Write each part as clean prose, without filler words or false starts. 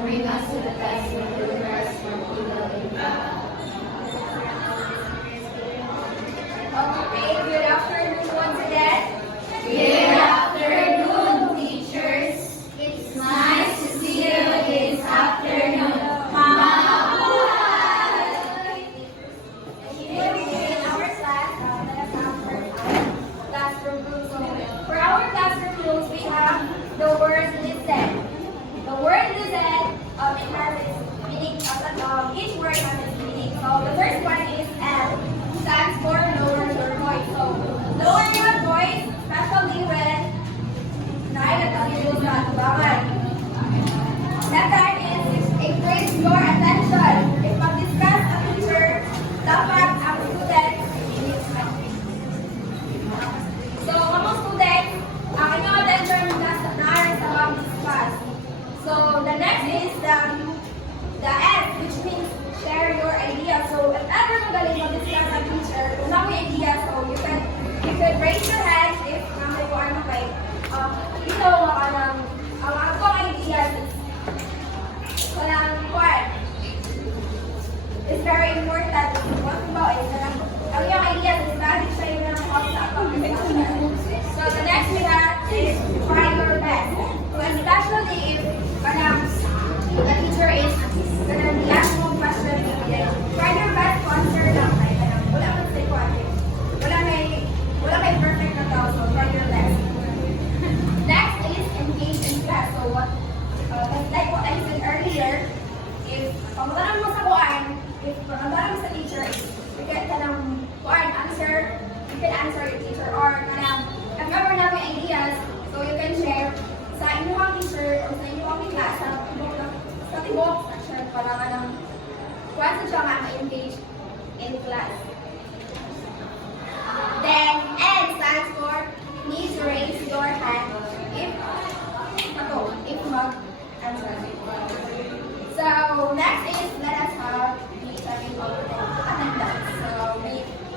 bring us to the best and deliver us from evil. Okay, good afternoon once again. Good afternoon, teachers. It's nice to see you this afternoon. Today we begin our class, let us have classroom rules. So, for our classroom rules, we have the word listen. The word listen, it has its meaning, each word has its meaning. So, the first one is L, stands for lower your voice. So, lower your voice, especially when naiintindihan sa atubangan. Second is increase your attention. If mag-discuss ang teacher, dapat ang student inis. So, kapag student, ang inyong attention nasa sa mag-discuss. So, the next is the S, which means share your ideas. So, if ever magaling mag-discuss ang teacher, kung na may idea, so you can raise your hand if naman ko ano kay ito ang ako ang ideas walang part. It's very important. What about it? Ang iyong ideas is valid siya yung mga sa So, the next we have is try your best. So, especially if the teacher is gonna be asking mo questions, try your best to answer lang. Wala man sa ikuan. Wala may perfect na tao, so try your best. Next is engage in class. So, like what I said earlier, if pamagalan mo sa kuan, if pamagalan mo sa teacher, you can answer, you can answer your teacher, or if ever na may ideas, so you can share sa inyong teacher o sa inyong class sa tibok section para ka ng kuan sa siya ma-engage in class. Then, N stands for please raise your hand if mag-answer. So, next is let us have the checking of attendance. So,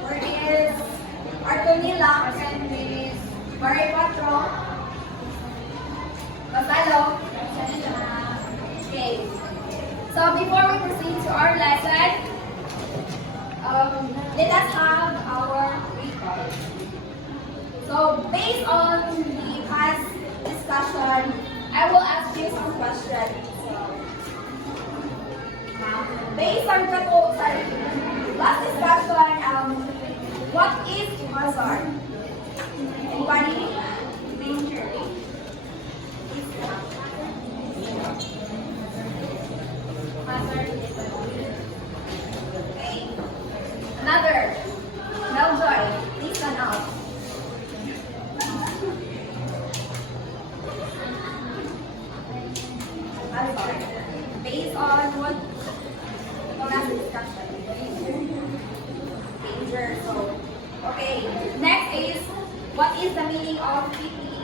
where is Artonila, and is Mary Patro, Gonzalo. Okay. So, before we proceed to our lesson, let us have our recall. So, based on the past discussion, I will ask you some questions. Based on last discussion, what is hazard? Anybody? Danger. Hazard is okay. Another. Meljoy, please stand up. Hazard. Based on what last discussion. Danger. So, okay. Next is what is the meaning of PPE?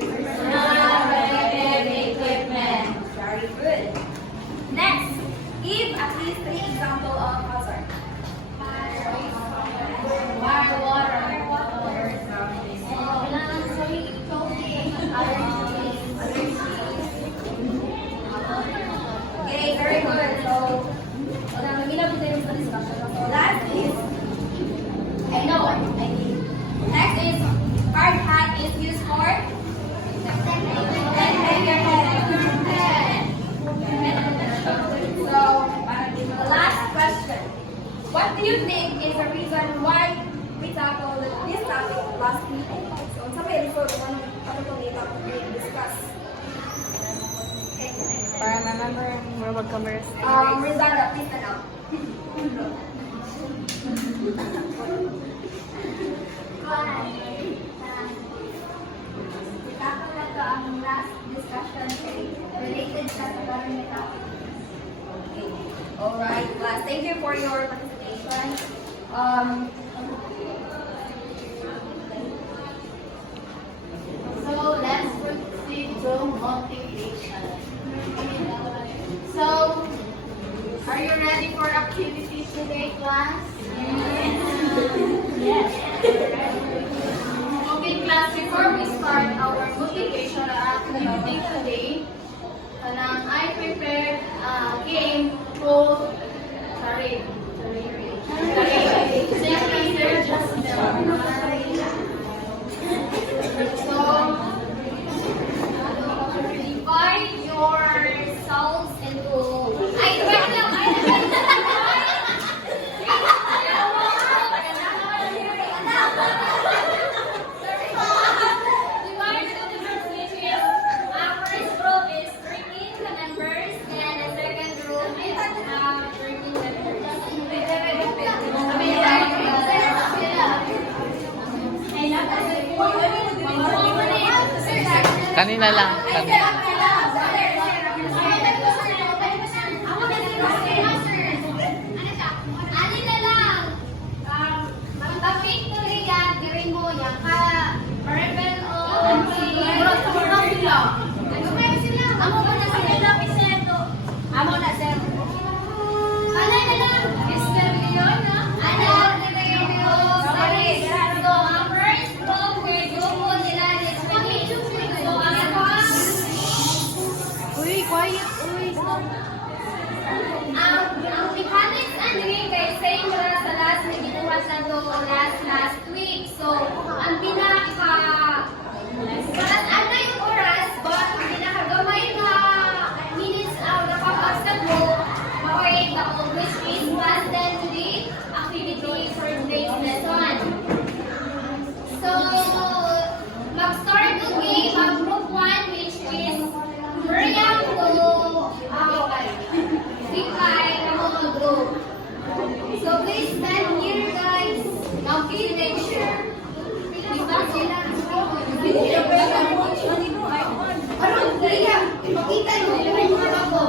Personal protective equipment. Very good. Next, give at least 3 examples of hazard. Fire, water. Okay, very good. So, namimilap din sa discussion. So, last is, I know. Next is, hard hat is used for? So, the last question. What do you think is the reason why we tackled this topic last week? So, sa may result, ano itong discuss? Para remember where we're coming. Rizana, please stand up. Tapos na ito ang last discussion related sa government topic. Okay. Alright, class. Thank you for your participation. So let's proceed to multiplication. So, are you ready for activities today, class? Yes. Okay, class, before we start our multiplication activity today, Kanang I prepared a game called Charade. Charade. Second, third, just so, divide yourselves into. Divide into different stages. Our first group is 13 the members, and the second group is 13 members. Kanina lang. Kanina. Alin na lang. Magtapik to liya, dirin mo yan. Rebel o Amo ba na sila piseto? Amo na sir. Alin na lang. Mr. Leon, ha? Ano? Sorry. So, ang first group, we're doing nila this week. So, ang Uy, quiet. Uy. ang mechanics ani kay same ra sa last na gituwas na to last week. So, ang pinaka mas ano yung oras, but ang pinakagamay na minutes out na kapag mo, mawait ako, which is less than the activity for today's lesson. So, mag-start the game ang group 1, which is Miriam to Bikay na mga group. So, please stand here, guys. Now, please make sure. Diba sila? Ano? Kaya, ipakita nyo yung mga bago.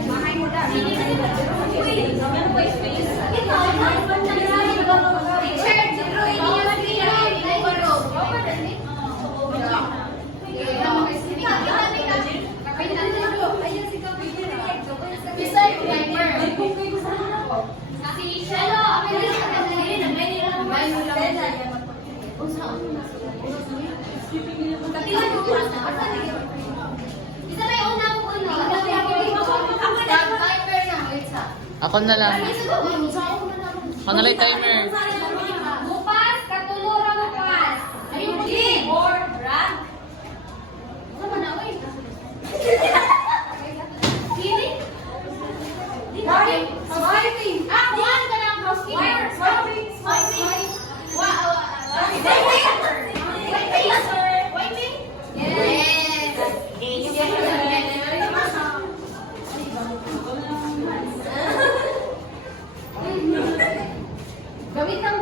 Mahay mo da. Teacher, zero inyo na kaya. Ilay baro. Bisa yung timer. Si Shelo, ako na Isa may una ko uno. Timer na. Wait sa. Ako na lang. Ako na lang yung timer. Bukas, katulura bukas. Ayun, di. Or, rag. Ano ba na, wait. Kili? Swiping. Ah, one ka lang, housekeeper. Swiping. Wiping? Yes. Gamit ng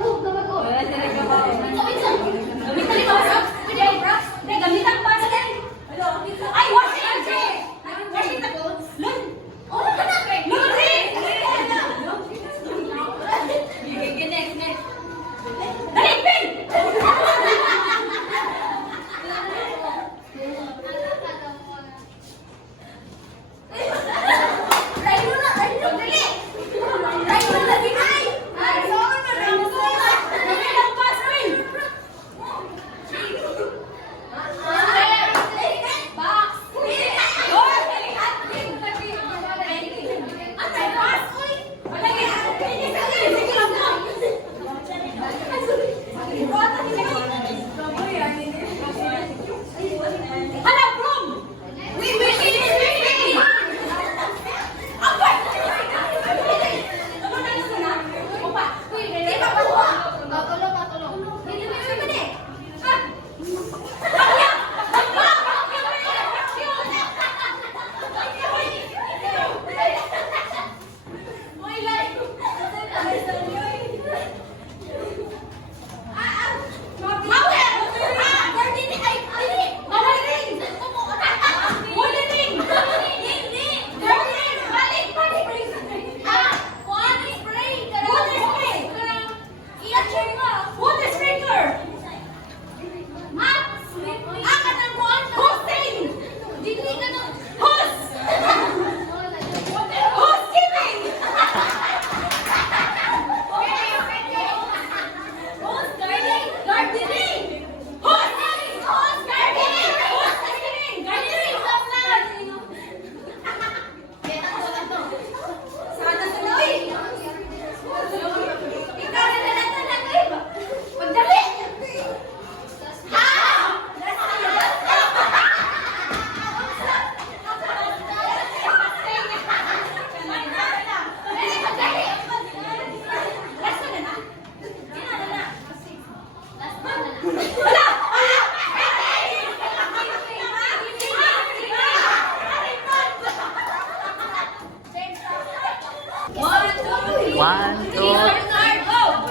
1, 2. Start, go!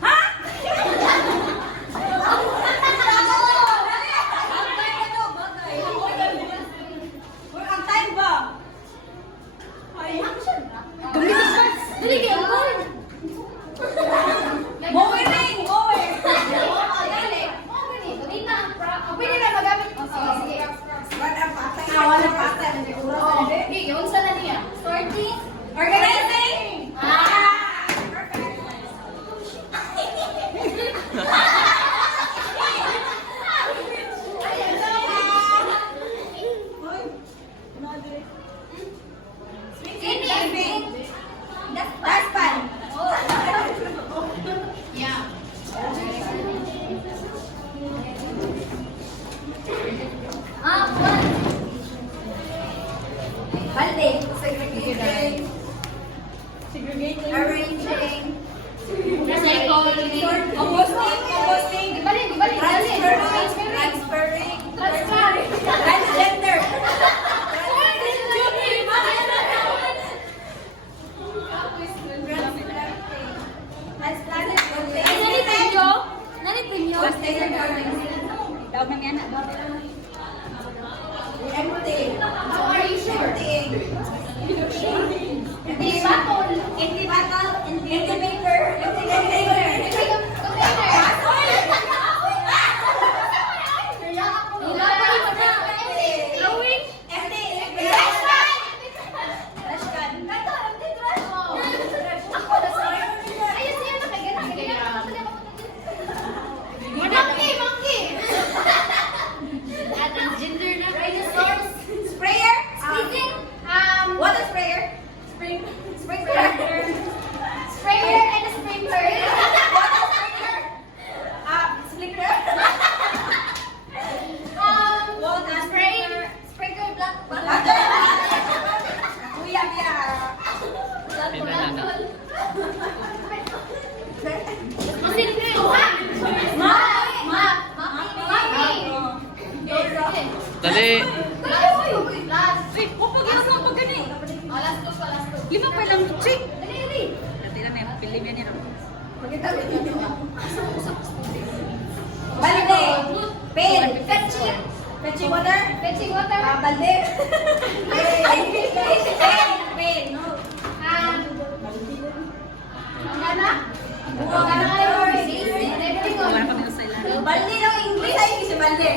Ha? Ang time ba? Dali kayo, Lord. Mower ring! Mower! Pwede na magamit. Sige. Wala pa. Hindi, yun sa na niya. Sorting. Organizing! That's fun. Yeah. What? Balde. Segregating. Arranging. Recycling. Composting. Ibalik. Transferring. Transferring. Transgender. Empty. How are you sure? Hindi batol. Empty bottle. Empty paper. Empty container. Sprayer. Water sprayer. Sprinkler. Sprayer and a sprinkler. Water sprayer. Sprinkler. Water sprayer. Sprinkler black. Kuya, kuya. Dali. Lima pa lang, chick. Balde. Pen. Fetching water. Fetching water. Balde. Pen. Balde ng English ay hindi si balde.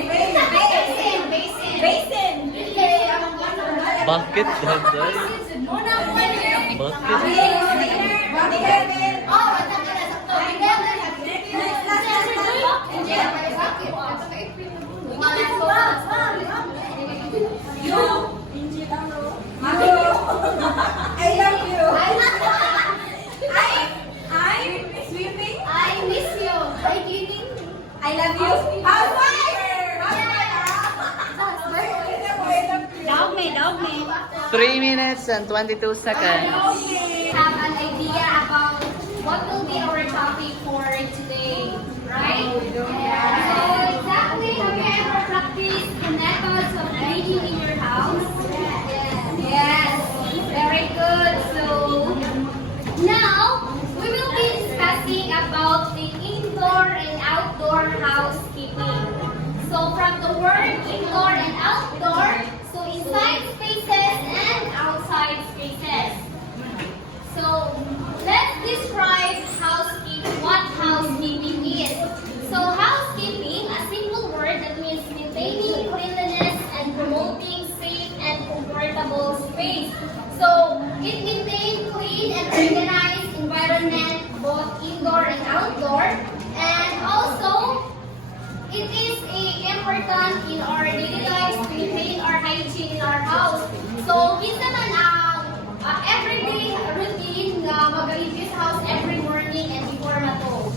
Basin. Bakit, Daday? Bakit? I love you. I'm sweeping. I miss you. By giving. I love you. Housewife. Dog me. 3 minutes and 22 seconds. Have an idea about what will be our topic for today, right? So exactly, have you ever practiced the methods of cleaning in your house? Yes. Very good. So now we will be discussing about the indoor and outdoor housekeeping. So from the word indoor and outdoor, so inside spaces and outside spaces. So let's describe what housekeeping is. So housekeeping, a simple word that means maintaining cleanliness and promoting safe and comfortable space. So it maintains clean and organized environment both indoor and outdoor, and also it is important in our daily lives to maintain our hygiene in our house. So, minsan everyday routine mag-review sa house every morning and before matulog.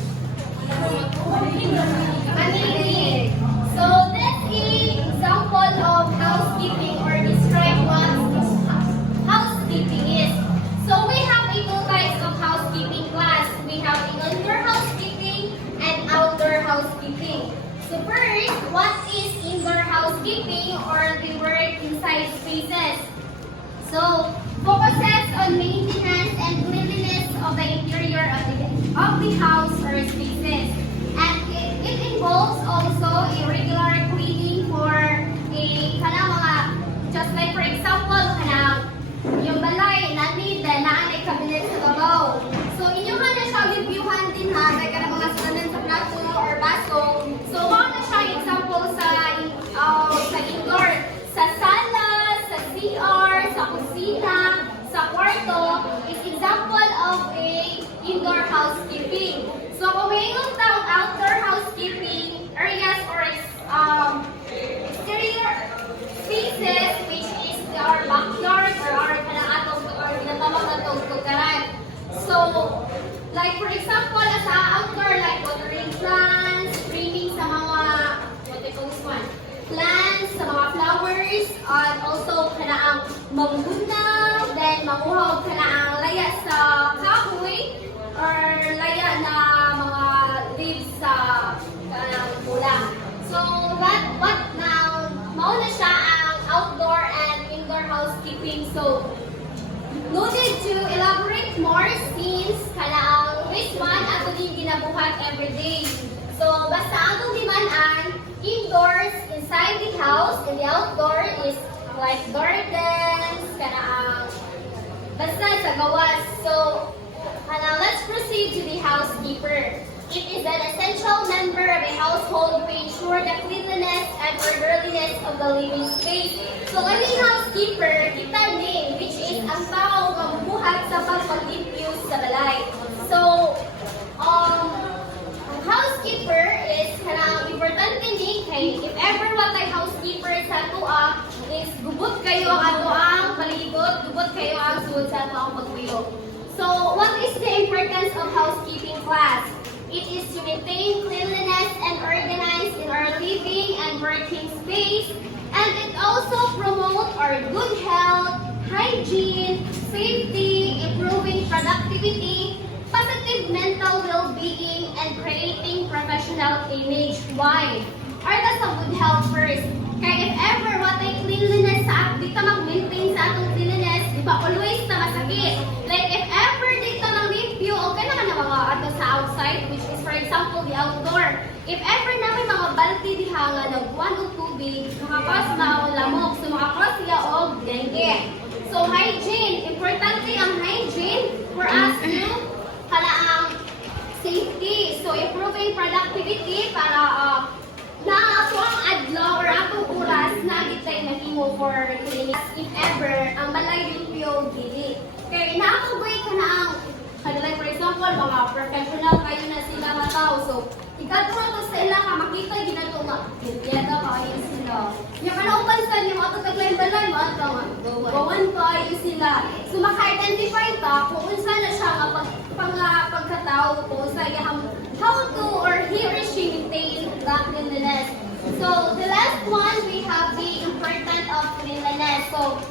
Malinis. So, that's an example of housekeeping or describe what housekeeping is. So, we have two types of housekeeping class. We have indoor housekeeping and outdoor housekeeping. So first, what is indoor housekeeping or the word inside spaces? So, focuses on maintenance and cleanliness of the interior of the house or spaces. And it involves also a regular cleaning for a kanang mga, just like for example, kanang yung balay, nani, then naanay cabinet sa babaw. So, inyo nga na siya reviewhan din ha, like kanang mga sunan sa plato or baso. So, mga na siya example sa indoor, sa sala, sa CR, sa kusina, sa kwarto, is example of a indoor housekeeping. So, kung mayroon tayong outdoor housekeeping areas or exterior spaces, which is our backyard or our kanang or ginatawag na itong tugaran. So, like for example, sa outdoor, like watering plants, trimming sa mga, what they call this one, plants, sa mga flowers, and also kanaang magbunang, then manguhaw kanaang laya sa kahoy, or laya na mga leaves sa kanang pula. So, what now, mauna siya ang outdoor and indoor housekeeping. So, no need to elaborate more since kanaang this one ato din ginabuhat everyday. So, basta atong dimanan, indoors, inside the house, and the outdoor is like gardens, kanaang basta sa gawas. So, let's proceed to the housekeeper. It is an essential member of a household to ensure the cleanliness and orderliness of the living space. So, kaming housekeeper, kita name, which is ang tao nga bubuhat sa pagpaglimpyo sa balay. So, ang housekeeper is kanang importante ni kay if ever what ay housekeeper sa tuwa is gubot kayo ang ato ang palibot, gubot kayo ang suod sa ato ang pagtuyo. So, what is the importance of housekeeping class? It is to maintain cleanliness and organize in our living and working space, and it also promotes our good health, hygiene, safety, improving productivity, positive mental well-being, and creating professional image. Why? Or that's a good health first. Kaya if ever what ay cleanliness sa di ta mag-maintain sa atong cleanliness, di ba always ta masakit. Like if ever di ta mag-limpyo, okay naman na mga ato sa outside, which is for example the outdoor. If ever na may mga balti diha nga nagbuwan og tubig, makakas na o lamok, so makakas sila og dengue. So hygiene, importante ang hygiene for us to kalaang safety. So improving productivity para na ako ang adlaw or atong oras na gitay mahimo for cleaning. If ever, ang balay limpyo dili. Kaya inaakabay ka na ang like for example, mga professional kayo na sila nga tao. So, ikato na to sa ila ka, makita ginato nga, limpyada kayo sila. Yung kanaupan sa yung ato taglayin balay, mga gawan kayo sila. So, maka-identify ka kung unsa na siya nga pagkatao, kung unsa how to or he or she maintain the cleanliness. So, the last one, we have the importance of cleanliness. So,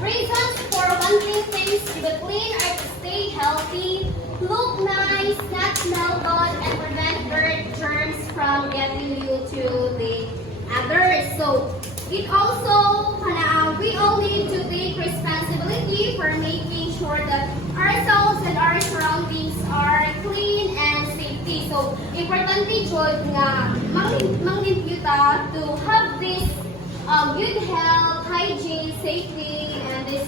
reasons for wanting things to be clean are to stay healthy, look nice, not smell bad, and prevent dirt germs from getting you to the others. So, it also, we all need to take responsibility for making sure that ourselves and our surroundings are clean and safety. So, importante jud nga manglimpyo ta to have this good health, hygiene, safety, and this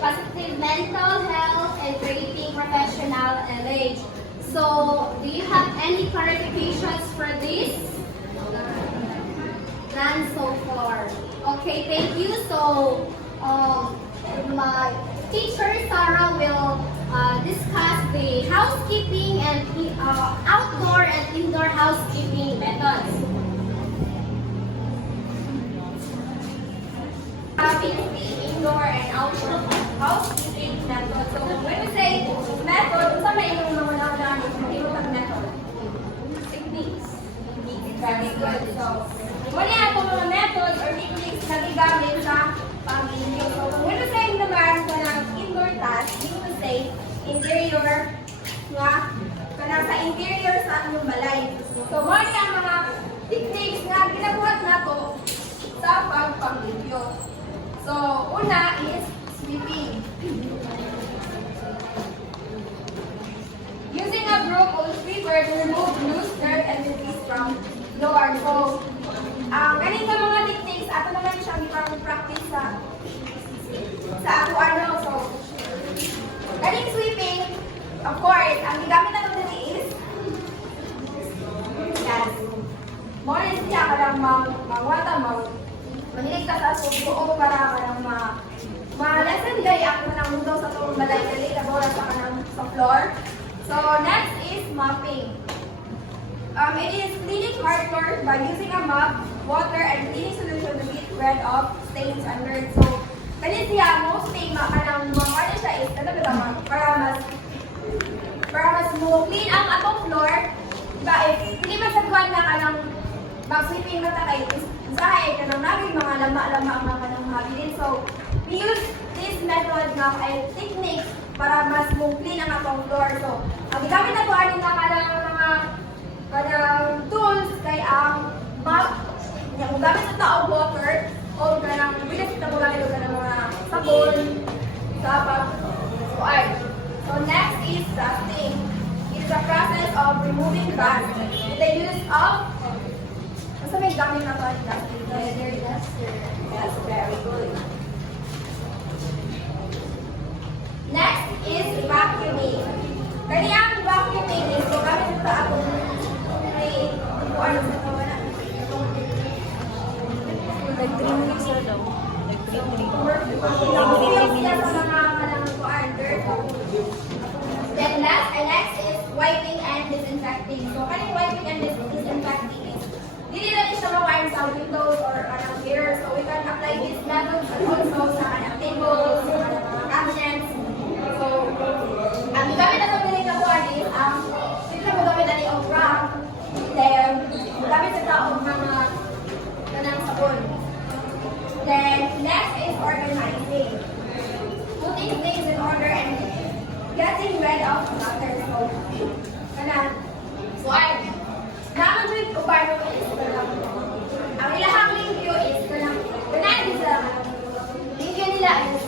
positive mental health and creating professional image. So, do you have any clarifications for this? None so far. Okay, thank you. So, my teacher Sarah will discuss the housekeeping and outdoor and indoor housekeeping methods. Having the indoor and outdoor housekeeping method. So when we say method, sa may yung mga nagamit, yung method. Techniques. Very good. So, wala ato mga methods or techniques na gigamit sa pag-inyo. So when we say naman sa ng indoor task, we will say interior nga kanang sa interior sa inyong balay. So wala ang mga techniques nga ginabuhat nato sa pag-inyo. So, una is sweeping. to remove loose dirt and debris from floor. So, ganito mga techniques, ato naman siyang ipang-practice sa ato ano. So, galing sweeping, of course, ang gigamit natin dito is yes. More is siya karang mawata, manilig ka sa buo para karang ma-lesson day ako ng mundo sa itong balay-dali kabora sa kanang sa floor. So, next is mopping. It is cleaning hard floors by using a mop, water, and cleaning solution to get rid of stains and dirt. So, kani siya, mostly, kanang mga siya is, para mas mo clean ang atong floor. Diba, if hindi masagwan na kanang mag-sweeping mata kayo, usahay ka nang naging mga lama-lama ang mga kanang habilin. So, we use this method na technique para mas mo clean ang atong floor. So, ang gigamit na po anin na kanang tools kay ang mop, kung gamit na tao water, o kanang bilis na mula nito kanang mga sabon, sapat, so ay. So next is dusting. It is a process of removing dust with the use of, basta may gamit na pa dusting. Leather duster. Yes, very good. Next is vacuuming. Kanyang vacuuming is kung gamit sa akong kung ano sa kawana. Nag-3 minutes na daw. Then next is wiping and disinfecting. So, kaning wiping and disinfecting is dili na siya ma-wipe sa windows or mirror. So, we can apply this method also sa kanang tables, sa kanang mga cabinets. So, ang gamit na sa piling na buwan is dito na mo gamit na yung wrap. Then, gamit sa taong mga kanang sabon. Then, next is organizing. Putting things in order and getting rid of clutter. So, kanang, one, nakakagawin ko ba is kanang, ang ilahang linkyo is kanang, kanang isa, linkyo nila is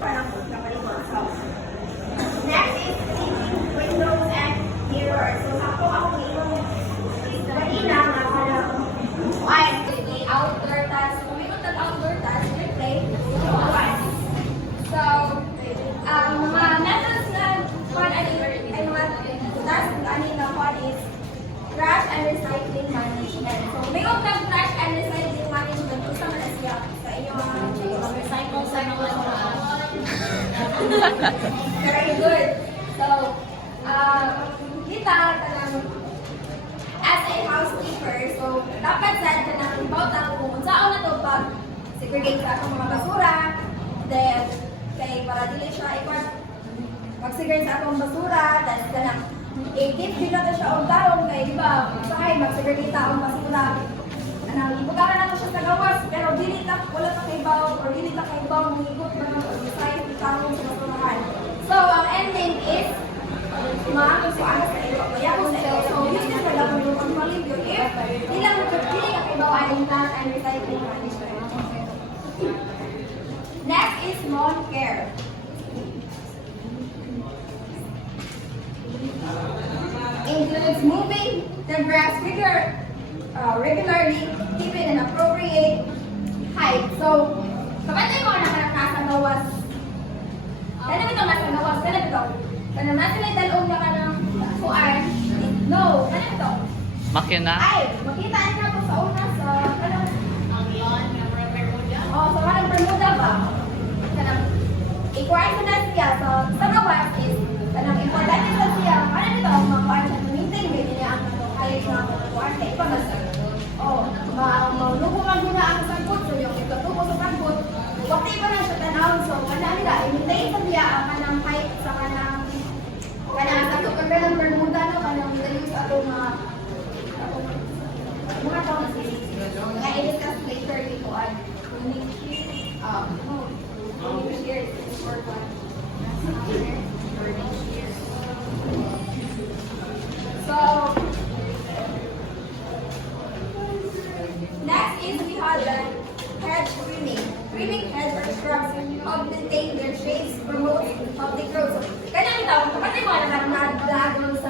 parang kapalimuan. So, next is cleaning windows and mirrors. So, ako is kanina nga parang, one, the outdoor task. Kung may nung outdoor task, we play one. So, mga methods na fun ay mga task na fun is trash and recycling management. So, may kong trash and recycling management, kung saan na siya sa inyong mga recycle sa mga very good. So, kita as a housekeeper, so dapat sa ng bawta kung saan na to pag segregate sa akong mga basura, then kay para dili siya mag-segregate sa akong basura, then kanang i-tip din natin siya og tarong kay di ba usahay mag-segregate ta ang basura. Anang ibugaran nato siya sa gawas pero dili ta wala ta kay baw or dili ta kay baw mangigot na ng usahay tarong sa basurahan. So ang ending is mga kung saan sa iyo. Kaya kung sa iyo, so yun din wala mo yung controlling your if ilang pili ka kay bawa ang trash and recycling management. Next is lawn care. Includes moving the grass regularly, keeping an appropriate height. So, kapag tayo mga nasa gawas, kaya ito nasa gawas, kaya ito. Kaya nasa na italong na ka ng kuan, no, kaya ito. Makina? Ay, makita niyo ako sa una sa kanang Ang yon, yung Bermuda. oh, sa kanang Bermuda ba? Kanang ikuan ko na siya sa gawas is kanang importante sa siya. Ano ito ang mga kuan sa maintain din niya ang kahit na kuan kay pagas. Oh, maulubukan mo na ang sangkot so yung itutubo sa sangkot. Wakti pa na siya tanawin so kanang nila i-maintain sa siya ang kanang height sa kanang sa tukar ng Bermuda no kanang nilagay sa atong mga tawag nga i-discuss later dito ay years is for one. So next is we have the hedge trimming. Trimming hedge or shrubs help maintain their shapes, promote healthy growth. So, kanya ito, kapag mo na dragon sa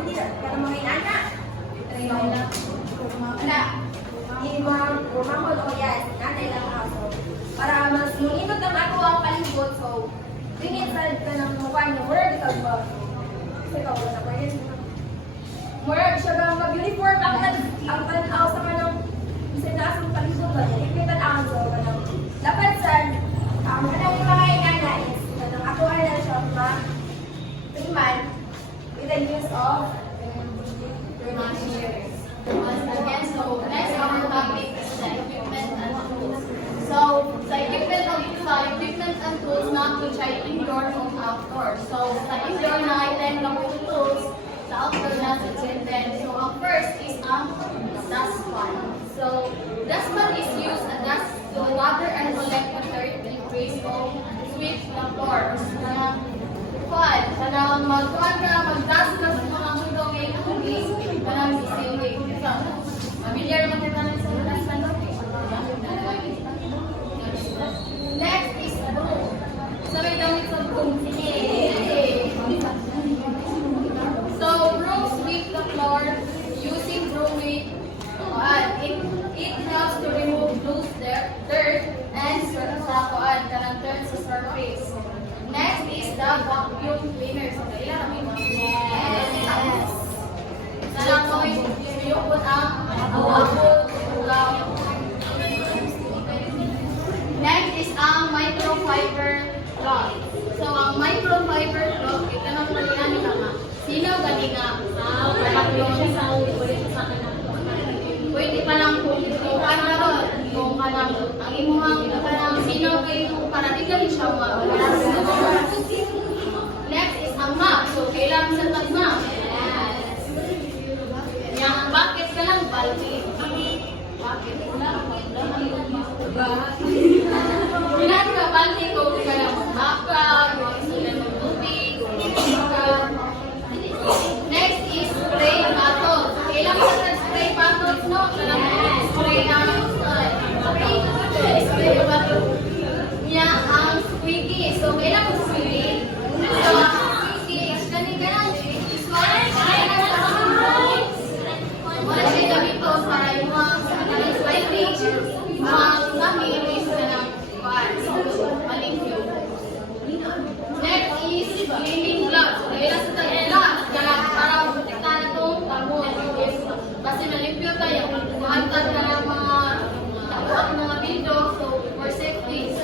Kaya mga inana. Wala. Rumamod ko yan. Nanay lang ako. Para mas munindot ang ako ang palibot. So, tingin sa ka ng mukha niyo. Mura di ka ba? Kasi ikaw wala pa yun. Mura siya ba mag-uniform ang tanaw sa kanang isa na asong palibot. Ipitan ang so kanang. Dapat sa kanang mga inana is kanang ako ay na siya ma-priman with the use of shears. Once again, so next our topic is the equipment and tools. So, sa equipment and tools na which ay indoor o outdoor. So, sa indoor na ay 10 lang yung tools, sa outdoor na sa 10. So, ang first is ang dustpan. So, dustpan is used as to water and collect the dirt and waste o sweep the floors. Kanang mag-dust na sa mga mundo ngayon ang kanang sisilig. Familiar naman kita ng sa dustpan. Next is broom. Sabay gamit sa broom. So, broom sweep the floor using broom it helps to remove loose dirt and kanang dirt sa surface. Next is the vacuum cleaner. So, kailangan may vacuum. Salang ko yung ang next is ang microfiber cloth. So, ang microfiber cloth, ito na po yan nga. Sino galing nga? Pwede pa lang kung ang imuhang sino kayo para di galing siya next is ang map. So, kailangan sa tag-map. Yang bucket ka lang, balde. Bucket. Kailangan ka balde ko kaya magbaka, isulan ng tubig, next is spray bottle. Kailangan sa spray bottle, no? Spray bottle. Yan ang squeaky. So, kailangan squeaky. So, ang squeaky is ganyan. Wala siya gamit to para yung mga sliding, mga gamit is ng malimpyo. Next is cleaning gloves. So, kailangan sa gloves. Para protektahan itong tamon. Kasi malimpyo tayo. Kuhantag na ng mga window. So, for safety.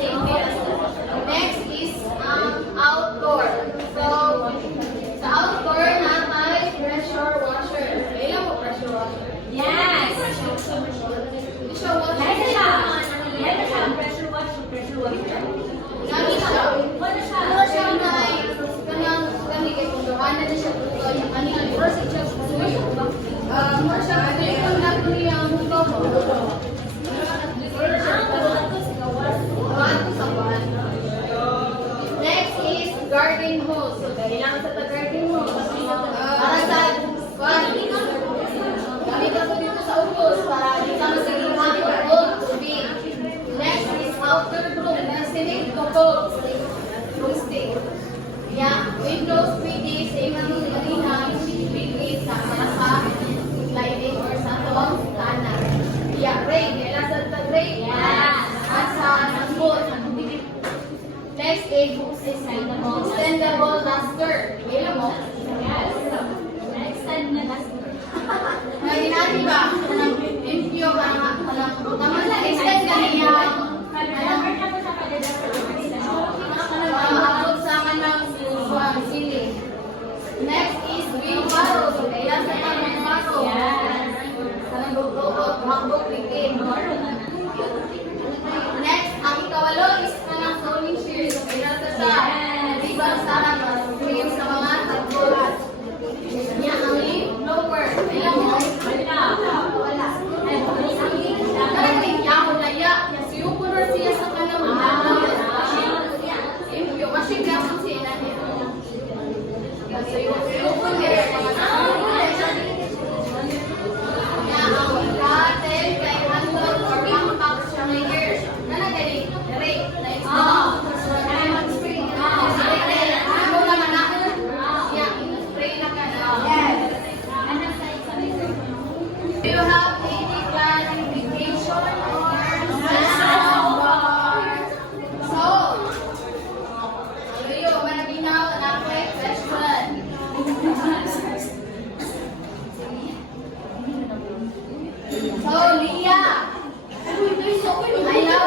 Next is outdoor. So, sa outdoor natin, pressure washer. Kailan mo pressure washer? Yes! Pressure washer. Pressure washer. Gamit siya. Ano siya na kanang kami kay kunduhan na siya buka yung kanang first siya suyo. Mo siya kung nato yung mundo mo. Next is garden hose. So, kailangan sa garden hose. Para sa gamit ako dito sa upos para di ka masigimang pagod, tubig. Next is outdoor broom. Nasinig tubog. Broomstick. Yeah, windows 3D, same ang kanina, yung 3D para sa lighting or sa kanan. Yeah, rain. Kailangan sa rain. At sa boat. Next is extendable duster. Kailan mo? Yes. Extend na duster. Ngayon natin ba? Limpyo ka na. Extend ka niya. Abot sa kanang sili. Next is wheelbarrow. So, kailan sa kanang barrow? Kanang bukbukot, makbuk, likin. Next, ang ikawalo is kanang sewing shears. So, kailan sa ribang sarap, cream sa mga tagbot. Yan, ang blower. Kailan mo? Wala.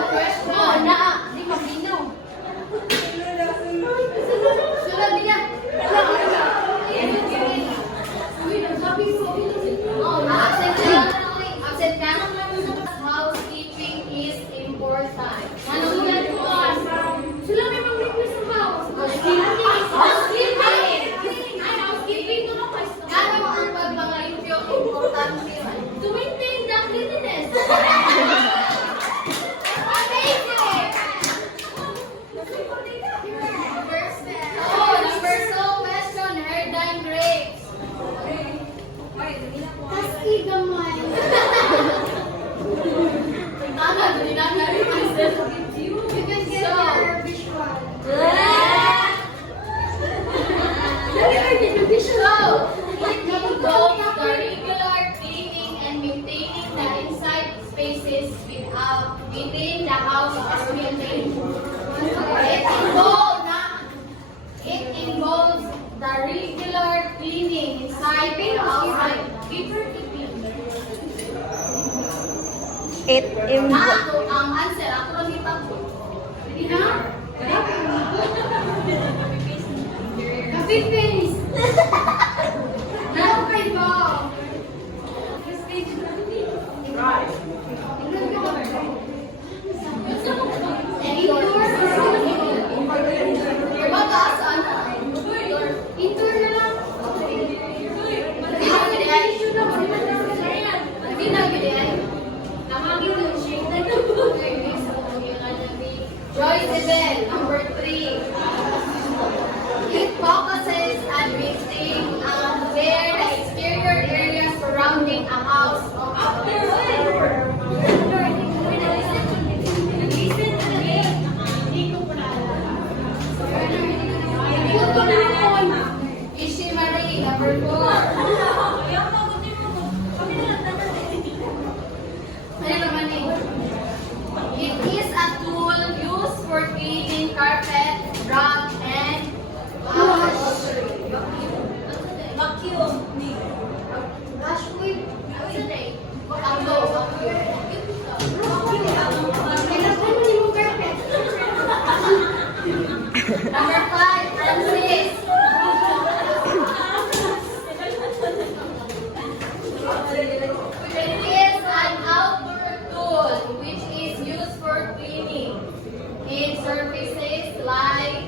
question. Oh, na. Di mabinaw. Sunod niya. Oh, absent ka. Absent ka. Housekeeping is important. Ano yan po? Sila may mag-request sa house. Housekeeping. Ay, housekeeping ko na question. Ano ang pag-mga-review importante? To maintain the cleanliness. Number two question, Herdine grapes. Taski gamay. Tama, hindi na myself. You can get your visual. So, it involves the regular cleaning and maintaining the inside spaces within the house as maintained. It involves the regular cleaning inside and outside. It Ako, ang answer, ako lang itapo. Hindi na? Coffee face. Meron kayo ba? Indoor na lang. Joy Isabel, number 3. It focuses on maintaining where the exterior areas surrounding a house Ishi Marie, number 4. It is a tool used for cleaning carpet, rug, and upholstery. Vacuum. Brush with Number 5, Francis. It is an outdoor tool which is used for cleaning. It surfaces like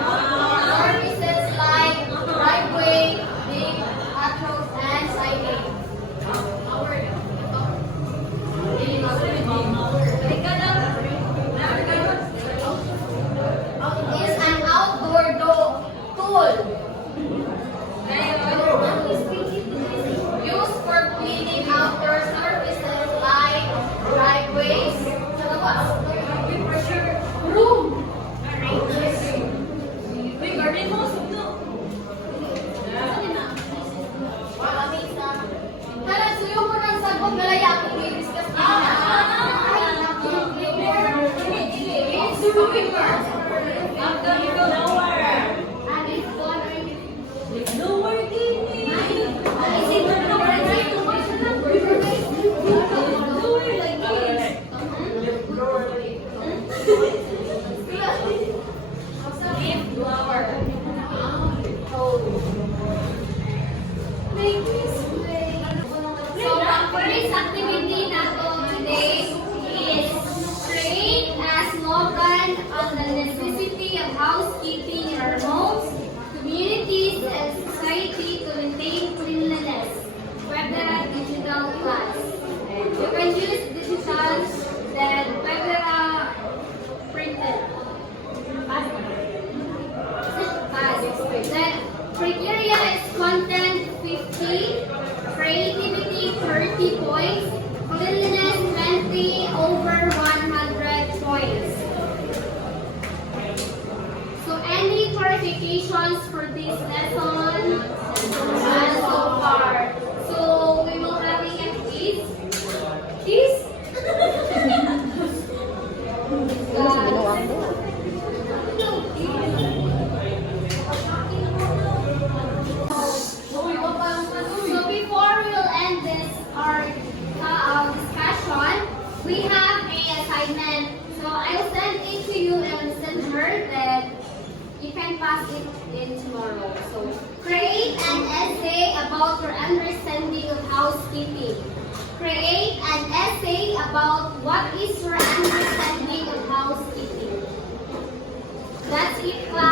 surfaces like driveway, big patrols, and siding. It is an outdoor tool used for cleaning outdoor surfaces like driveways, room. Tara, suyo mo ng sagot, malaya kung may discuss na. So, ang first activity nato today is train as slogan on the necessity of housekeeping in our homes, communities, and society to maintain cleanliness. Whether digital class. You can use digital, then whether printed. Then criteria is content 50, creativity 30 points, cleanliness 20 over 100 points. So any clarifications for this lesson so far? So we will having a quiz. Quiz? can pass it in tomorrow. So, create an essay about your understanding of housekeeping. Create an essay about what is your understanding of housekeeping. That's it, class.